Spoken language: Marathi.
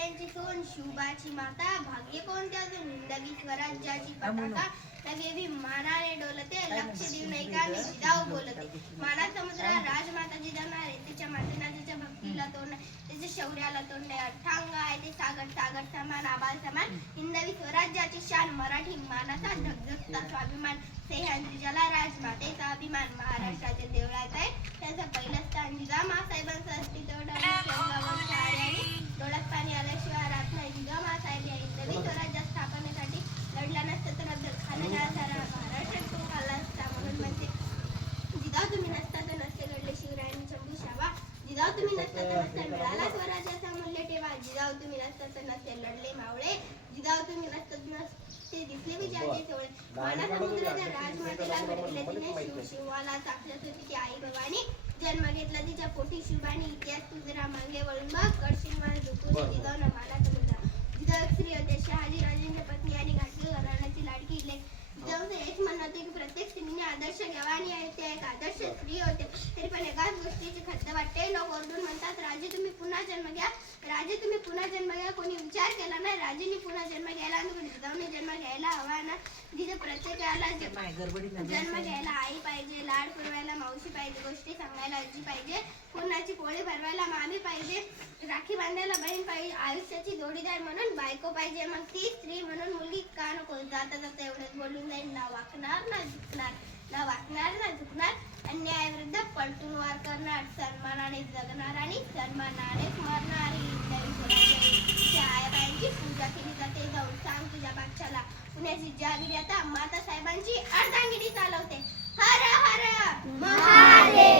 कौशल्यांची सोन शिवबाची माता भाग्य कोणत्याचं हिंदवी स्वराज्याची पताका नगेवी मानाने डोलते लक्ष देऊन ऐकाने जिजाऊ बोलते माना समुद्र राजमाता जिजावणारे तिच्या मातेच्या भक्तीला तोंड त्याच्या शौर्याला तोंड अठ्ठांग आहे ते सागर सागर समान आबाल समान हिंदवी स्वराज्याची शान मराठी मानाचा धगधगता स्वाभिमान सह्याद्रीला राजमातेचा अभिमान महाराष्ट्राच्या देवळात आहे त्यांचं पहिलं स्थान जिजामासाहेबांचं अस्तित्व डोळ्यात पाणी आल्याशिवाय राहत नाही जिजामासाहेब या हिंदवी स्वराज्य स्थापनेसाठी लढला नसता तर अब्दुल खानाला सारा महाराष्ट्रात तो खाल्ला असता म्हणून म्हणते जिजाऊ तुम्ही नसता तर नसते लढले शिवरायांनी चंबू शावा जिजाऊ तुम्ही नसता तर नसते मिळाला स्वराज्याचा मूल्य ठेवा जिजाऊ तुम्ही नसता तर नसते लढले मावळे जिजाऊ तुम्ही नसतात नसते दिसले विजयाचे सोहळे माना समुद्राच्या राजमातेला घडविले तिने शिवाला चाकलत होती ती आई भवानी जन्म घेतला तिच्या पोटी शिवबानी इतिहास तुझरा मागे वळून बघ कडशील मान झुकून जिजाऊ न माना समुद्रा जिजाऊ एक स्त्री होते शहाजी राजेंच्या पत्नी आणि घाटगे घराण्याची लाडकी इले जिजाऊचं एक म्हणणं होते की प्रत्येक स्त्रीने आदर्श घ्यावा आणि ते एक आदर्श स्त्री होते तरी पण एकाच गोष्टीची खंत वाटते लोक ओरडून म्हणतात राजे तुम्ही पुन्हा जन्म घ्या राजे तुम्ही पुन्हा जन्म घ्या कोणी विचार केला नाही राजेंनी पुन्हा जन्म घ्यायला आणि जिजाऊने जन्म घ्यायला हवा ना जिथे प्रत्येकाला जन्म घ्यायला आई पाहिजे लाड पुरवायला मावशी पाहिजे गोष्टी सांगायला आजी पाहिजे कोणाची पोळी भरवायला मामी पाहिजे राखी बांधायला बहीण पाहिजे आयुष्याची जोडीदार म्हणून बायको पाहिजे मग ती स्त्री म्हणून मुलगी का नको जाता जाता एवढंच बोलून जाईल ना वाकणार ना झुकणार ना वाकणार ना झुकणार अन्यायाविरुद्ध पलटून वार करणार सन्मानाने जगणार आणि सन्मानानेच मरणार आयाबाईंची पूजा केली जाते जाऊन सांग तुझ्या बादशाला पुण्याची जहागिरी आता माता साहेबांची अर्धांगिरी चालवते हर हर महादेव.